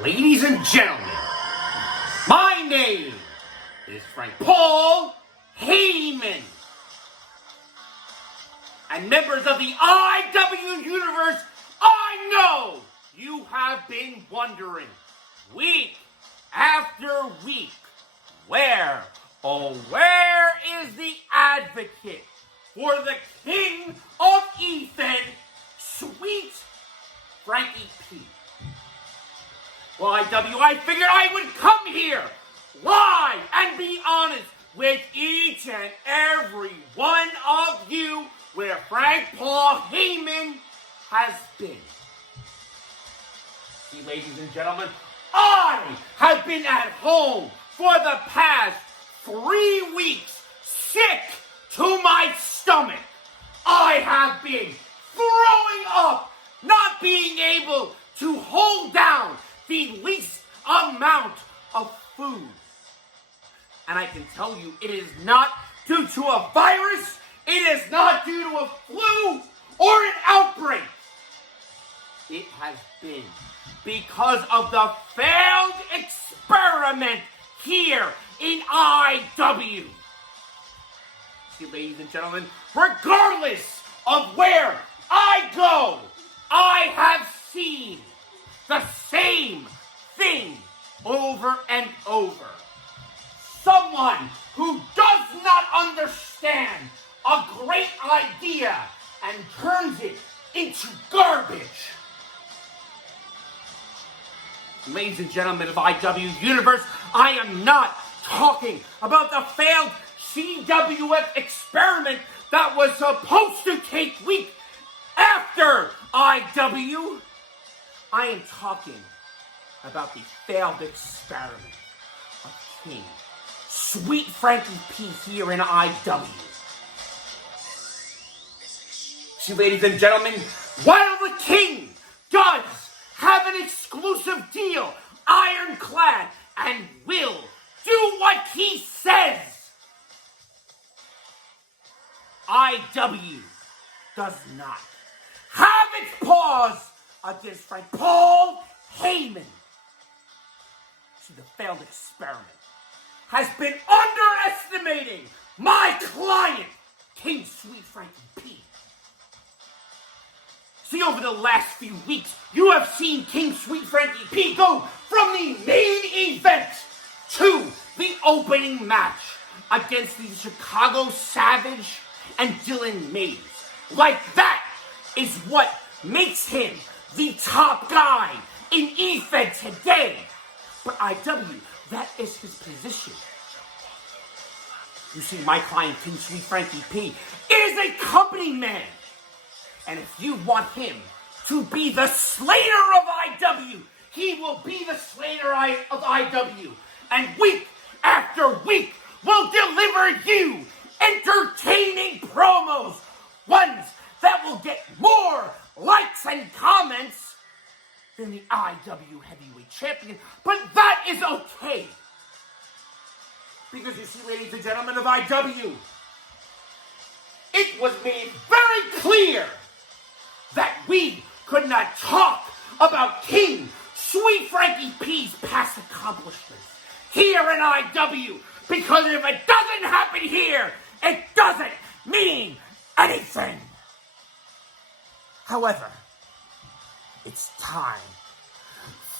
Ladies and gentlemen, my name is Frank Paul Heyman. And members of the IW Universe, I know you have been wondering, week after week, where is the advocate for the king of Ethan, Sweet Frankie P? Well, IW, I figured I would come here, lie, and be honest with each and every one of you where Frank Paul Heyman has been. See, ladies and gentlemen, I have been at home for the past 3 weeks, sick to my stomach. I have been throwing up, not being able to hold down the least amount of food. And I can tell you, it is not due to a virus, it is not due to a flu or an outbreak. It has been because of the failed experiment here in IW. See, ladies and gentlemen, regardless of where I go, I have seen the same thing over and over. Someone who does not understand a great idea and turns it into garbage. Ladies and gentlemen of IW Universe, I am not talking about the failed CWF experiment that was supposed to take week after IW. I am talking about the failed experiment of King Sweet Frankie P here in IW. See, ladies and gentlemen, while the King does have an exclusive deal, ironclad, and will do what he says, IW does not have its paws against Frank Paul Heyman. See, the failed experiment has been underestimating my client, King Sweet Frankie P. See, over the last few weeks, you have seen King Sweet Frankie P go from the main event to the opening match against the Chicago Savage and Dylan Mays. Like that is what makes him the top guy in EFED today. But IW, that is his position. You see, my client, King Sweet Frankie P, is a company man. And if you want him to be the Slater of IW, he will be the Slater of IW. And week after week will deliver you entertaining promos, ones that will get more likes and comments than the IW Heavyweight Champion. But that is okay. Because you see, ladies and gentlemen of IW, it was made very clear that we could not talk about King Sweet Frankie P's past accomplishments here in IW, because if it doesn't happen here, it doesn't mean anything. However, it's time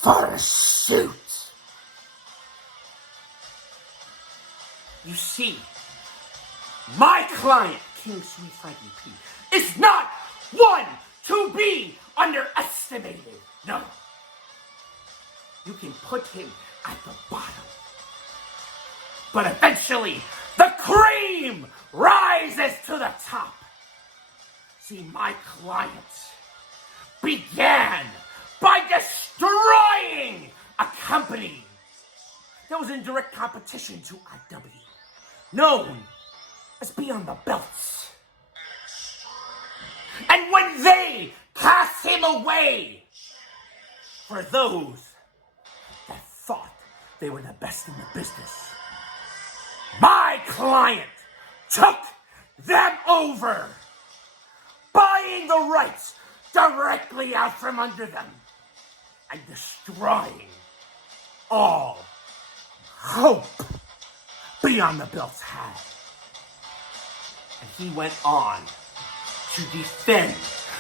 for a shoot. You see, my client, King Sweet Frankie P, is not one to be underestimated. No. You can put him at the bottom. But eventually, the cream rises to the top. See, my client began by destroying a company that was in direct competition to IW, known as Beyond the Belts. And when they cast him away, for those that thought they were the best in the business, my client took them over, buying the rights directly out from under them. and destroying all hope beyond the belt's had. And he went on to defend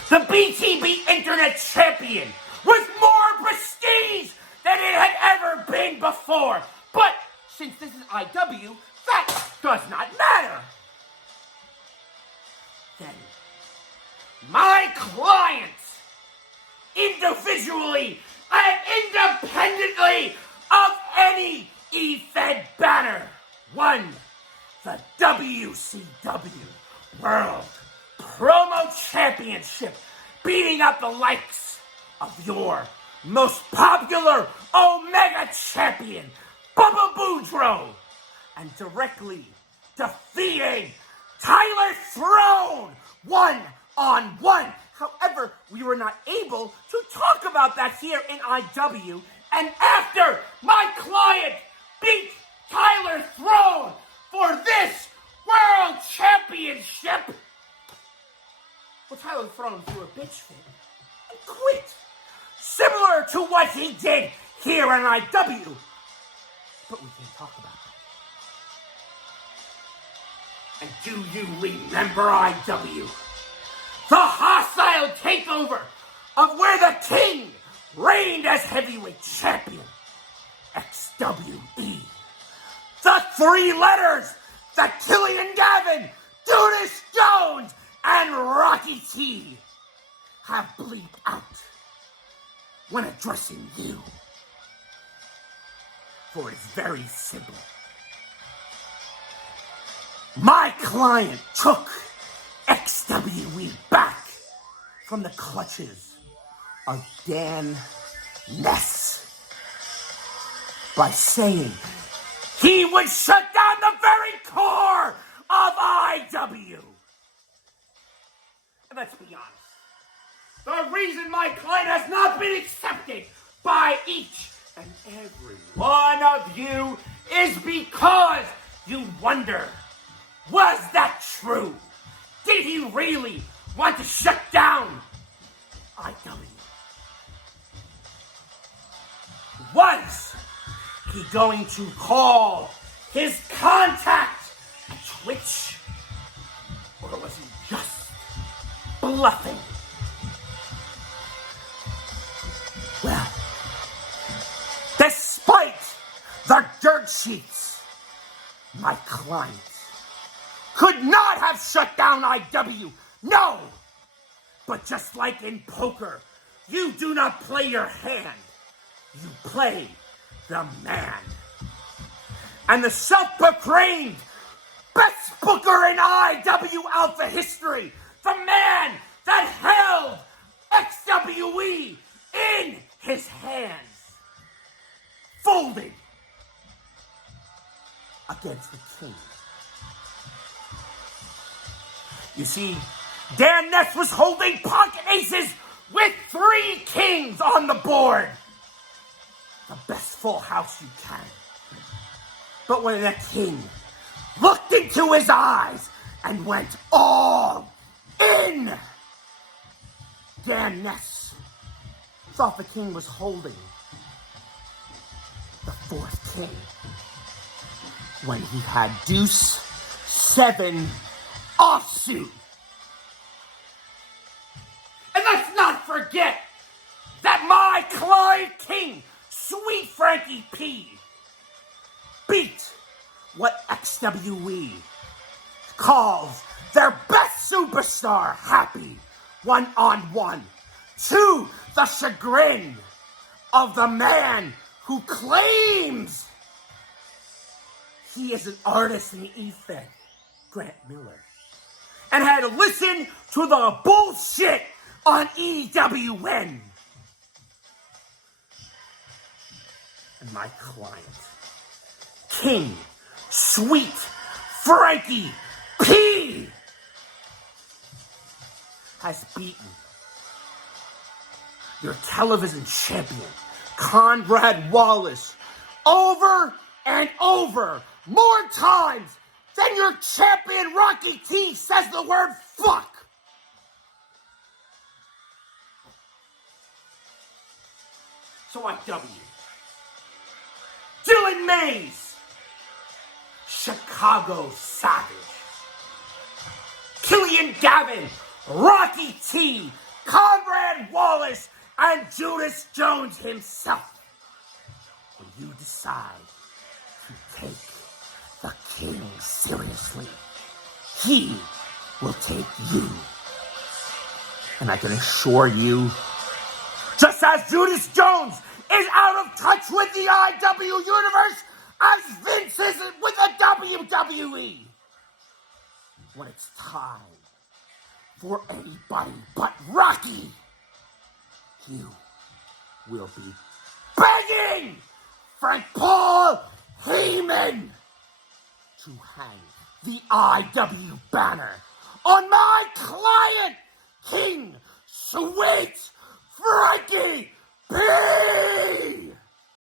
the BTB Internet Champion with more prestige than it had ever been before. But since this is IW, that does not matter. Then, my clients, individually and independently of any E-Fed banner, won the WCW World Promo Championship, beating out the likes of your most popular Omega Champion, Bubba Boudreaux, and directly defeating Tyler Throne one-on-one. However, we were not able to talk about that here in IW, and after my client beat Tyler Throne for this World Championship, well, Tyler Throne threw a bitch fit and quit. Similar to what he did here in IW. But we can't talk about that. And do you remember IW? The hostile takeover of where the King reigned as heavyweight champion. XWE. The three letters that Killian Gavin, Dudas Jones, and Rocky T have bleeped out when addressing you. For it's very simple. My client took XWE back from the clutches of Dan Ness by saying he would shut down the very core of IW. And let's be honest. The reason my client has not been accepted by each and every one of you is because you wonder, was that true? Did he really want to shut down IW? Was he going to call his contact a Twitch? Or was he just bluffing? Well, despite the dirt sheets, my client could not have shut down IW. No! But just like in poker, you do not play your hand. You play the man. And the self-proclaimed best booker in IW Alpha history, the man that held XWE in his hands, folded against the King. You see, Dan Ness was holding pocket aces with 3 kings on the board. The best full house you can. But when the King looked into his eyes and went all in, Dan Ness thought the King was holding the 4th king when he had deuce 7 offsuit. And let's not forget that my client King, Sweet Frankie P, beat what XWE calls their best superstar Happy one-on-one, to the chagrin of the man who claims he is an artist in E-Fed, Grant Miller, and had listened to the bullshit on EWN. And my client, King Sweet Frankie P, has beaten your television champion, Conrad Wallace, over and over, more times than your champion Rocky T says the word fuck. So I W. Dylan Mays, Chicago Savage. Killian Gavin, Rocky T, Conrad Wallace, and Judas Jones himself. When you decide to take the king seriously, he will take you. And I can assure you, just as Judas Jones is out of touch with the IW universe as Vince is with the WWE, when it's time for anybody but Rocky, you will be begging Frank Paul Heyman to hang the IW banner on my client, King Sweet Frankie